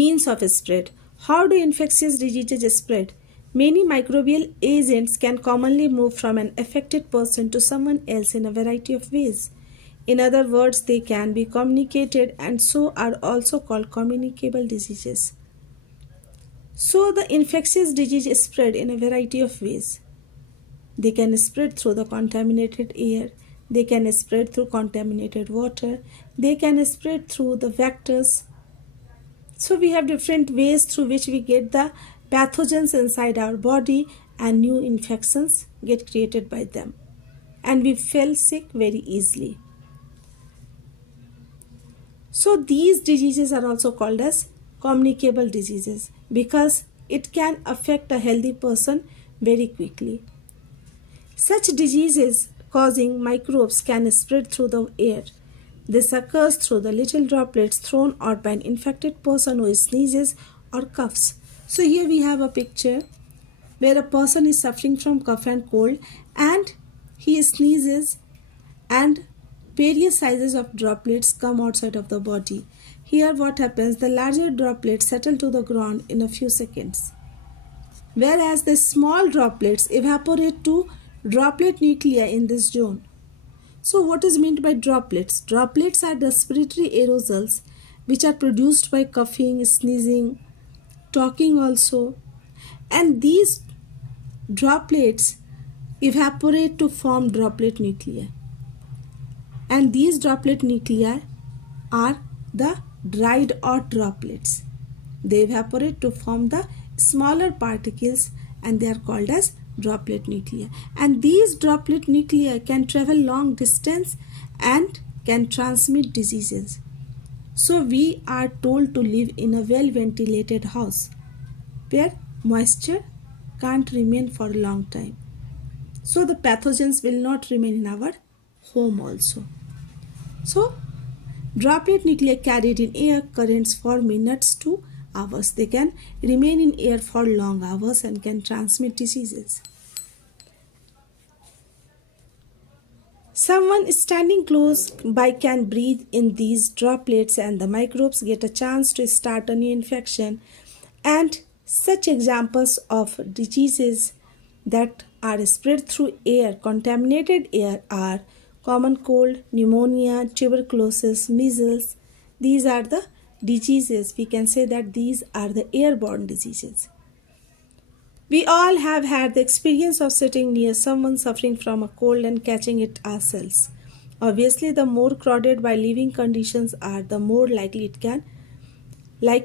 Means of spread. How do infectious diseases spread? Many microbial agents can commonly move from an affected person to someone else in a variety of ways. In other words, they can be communicated and so are also called communicable diseases. So, the infectious disease spread in a variety of ways. They can spread through the contaminated air, they can spread through contaminated water, they can spread through the vectors. So, we have different ways through which we get the pathogens inside our body and new infections get created by them. And we feel sick very easily. So, these diseases are also called as communicable diseases because it can affect a healthy person very quickly. Such diseases causing microbes can spread through the air. This occurs through the little droplets thrown out by an infected person who sneezes or coughs. So here we have a picture where a person is suffering from cough and cold and he sneezes and various sizes of droplets come outside of the body. Here what happens, the larger droplets settle to the ground in a few seconds, whereas the small droplets evaporate to droplet nuclei in this zone. So what is meant by droplets? Droplets are respiratory aerosols which are produced by coughing, sneezing, talking also, and these droplets evaporate to form droplet nuclei, and these droplet nuclei are the dried out droplets. They evaporate to form the smaller particles and they are called as droplet nuclei, and these droplet nuclei can travel long distance and can transmit diseases. So we are told to live in a well ventilated house where moisture can't remain for a long time, so the pathogens will not remain in our home also. So droplet nuclei carried in air currents for minutes to hours. They can remain in air for long hours and can transmit diseases. Someone standing close by can breathe in these droplets and the microbes get a chance to start a new infection. And such examples of diseases that are spread through air, contaminated air, are common cold, pneumonia, tuberculosis, measles. These are the diseases. We can say that these are the airborne diseases. We all have had the experience of sitting near someone suffering from a cold and catching it ourselves. Obviously, the more crowded by living conditions are, the more likely it can